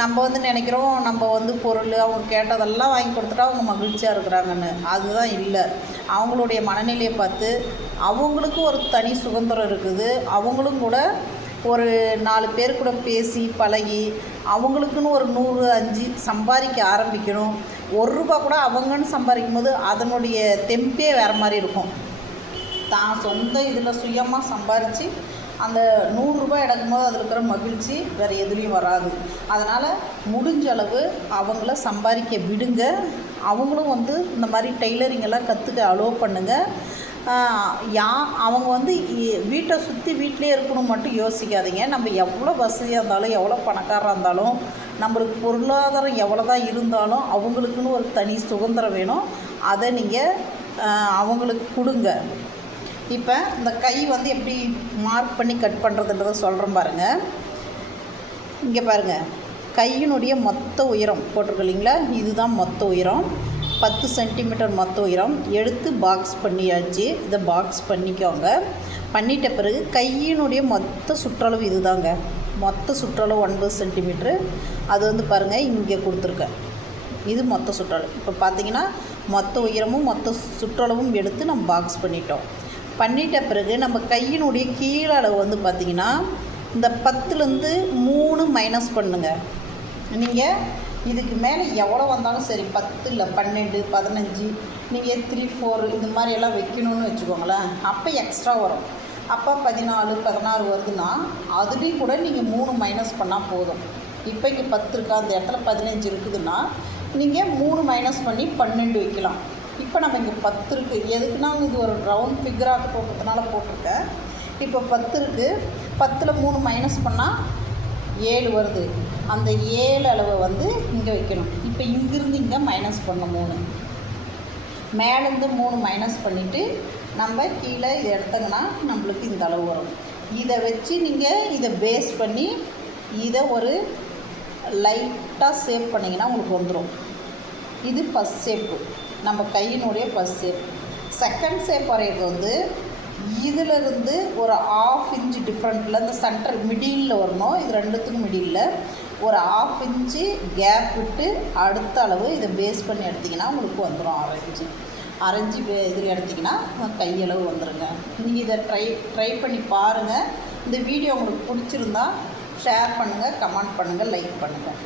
நம்ம வந்து நினைக்கிறோம் நம்ம வந்து பொருள் அவங்க கேட்டதெல்லாம் வாங்கி கொடுத்துட்டா அவங்க மகிழ்ச்சியாக இருக்கிறாங்கன்னு. அதுதான் இல்லை. அவங்களுடைய மனநிலையை பார்த்து அவங்களுக்கு ஒரு தனி சுதந்திரம் இருக்குது. அவங்களும் கூட ஒரு 4 பேர் கூட பேசி பழகி அவங்களுக்குன்னு ஒரு 100 5 சம்பாதிக்க ஆரம்பிக்கணும். ₹1 கூட அவங்கன்னு சம்பாதிக்கும் போது அதனுடைய தெம்பே வேறு மாதிரி இருக்கும். தான் சொந்த இதில் சுயமாக சம்பாரித்து அந்த ₹100 எடுக்கும்போது அதில் இருக்கிற மகிழ்ச்சி வேறு எதுலேயும் வராது. அதனால் முடிஞ்ச அளவு அவங்கள சம்பாதிக்க விடுங்க. அவங்களும் வந்து இந்த மாதிரி டெய்லரிங்கெல்லாம் கற்றுக்க அலோவ் பண்ணுங்கள். அவங்க வந்து வீட்டை சுற்றி வீட்டிலே இருக்கணும் மட்டும் யோசிக்காதீங்க. நம்ம எவ்வளோ வசதியாக இருந்தாலும் எவ்வளோ பணக்காரராக இருந்தாலும் நம்மளுக்கு பொருளாதாரம் எவ்வளோ தான் இருந்தாலும் அவங்களுக்குன்னு ஒரு தனி சுதந்திரம் வேணும். அதை நீங்கள் அவங்களுக்கு கொடுங்க. இப்போ இந்த கை வந்து எப்படி மார்க் பண்ணி கட் பண்ணுறதுன்றதை சொல்கிறேன் பாருங்கள். இங்கே பாருங்கள், கையினுடைய மொத்த உயரம் போட்டிருக்கு இல்லைங்களா, இதுதான் மொத்த உயரம். 10 சென்டிமீட்டர் மொத்த உயரம் எடுத்து பாக்ஸ் பண்ணியாச்சு. இதை பாக்ஸ் பண்ணிக்கோங்க. பண்ணிட்ட பிறகு கையினுடைய மொத்த சுற்றளவு இது தாங்க. மொத்த சுற்றளவு 9 சென்டிமீட்ரு. அது வந்து பாருங்கள் இங்கே கொடுத்துருக்கேன். இது மொத்த சுற்றளவு. இப்போ பார்த்தீங்கன்னா மொத்த உயரமும் மொத்த சுற்றளவும் எடுத்து நம்ம பாக்ஸ் பண்ணிட்ட பிறகு நம்ம கையினுடைய கீழே அளவு வந்து பார்த்திங்கன்னா இந்த 10லேருந்து 3 மைனஸ் பண்ணுங்கள். நீங்கள் இதுக்கு மேலே எவ்வளோ வந்தாலும் சரி, 10 இல்லை 12 15 நீங்கள் 3 4 இது மாதிரியெல்லாம் வைக்கணும்னு வச்சுக்கோங்களேன். அப்போ எக்ஸ்ட்ரா வரும். அப்போ 14 16 வருதுன்னா அதுலேயும் கூட நீங்கள் 3 மைனஸ் பண்ணால் போதும். இப்போ இங்கே 10 இருக்கா, அந்த இடத்துல 15 இருக்குதுன்னா நீங்கள் 3 மைனஸ் பண்ணி 12 வைக்கலாம். இப்போ நம்ம இங்கே 10 இருக்குது. எதுக்குன்னா இது ஒரு ரவுண்ட் ஃபிகராக போட்டதுனால போட்டிருக்கேன். இப்போ 10 இருக்குது. 10ல் 3 மைனஸ் பண்ணால் 7 வருது. அந்த 7 அளவை வந்து இங்கே வைக்கணும். இப்போ இங்கிருந்து இங்கே மைனஸ் பண்ண 3, மேலேருந்து 3 மைனஸ் பண்ணிவிட்டு நம்ம கீழே இதை எடுத்தோங்கன்னா நம்மளுக்கு இந்த அளவு வரும். இதை வச்சு நீங்கள் இதை பேஸ் பண்ணி இதை ஒரு லைட்டாக ஷேப் பண்ணிங்கன்னா உங்களுக்கு வந்துடும். இது ஃபஸ்ட் ஷேப்பு, நம்ம கையினுடைய ஃபஸ்ட் ஷேப். செகண்ட் ஷேப் வரைகிறது வந்து இதிலிருந்து ஒரு 1/2 இன்ச்சு டிஃப்ரெண்ட்டில் இந்த சென்டர் மிடிலில் வரணும். இது ரெண்டுத்துக்கும் மிடிலில் ஒரு 1/2 இன்ச்சு கேப் விட்டு அடுத்த அளவு இதை பேஸ் பண்ணி எடுத்திங்கன்னா உங்களுக்கு வந்துடும் 6 இன்ச்சு இதில் எடுத்திங்கன்னா கையளவு வந்துடுங்க. நீங்கள் இதை ட்ரை பண்ணி பாருங்கள். இந்த வீடியோ உங்களுக்கு பிடிச்சிருந்தா ஷேர் பண்ணுங்கள், கமெண்ட் பண்ணுங்கள், லைக் பண்ணுங்கள்.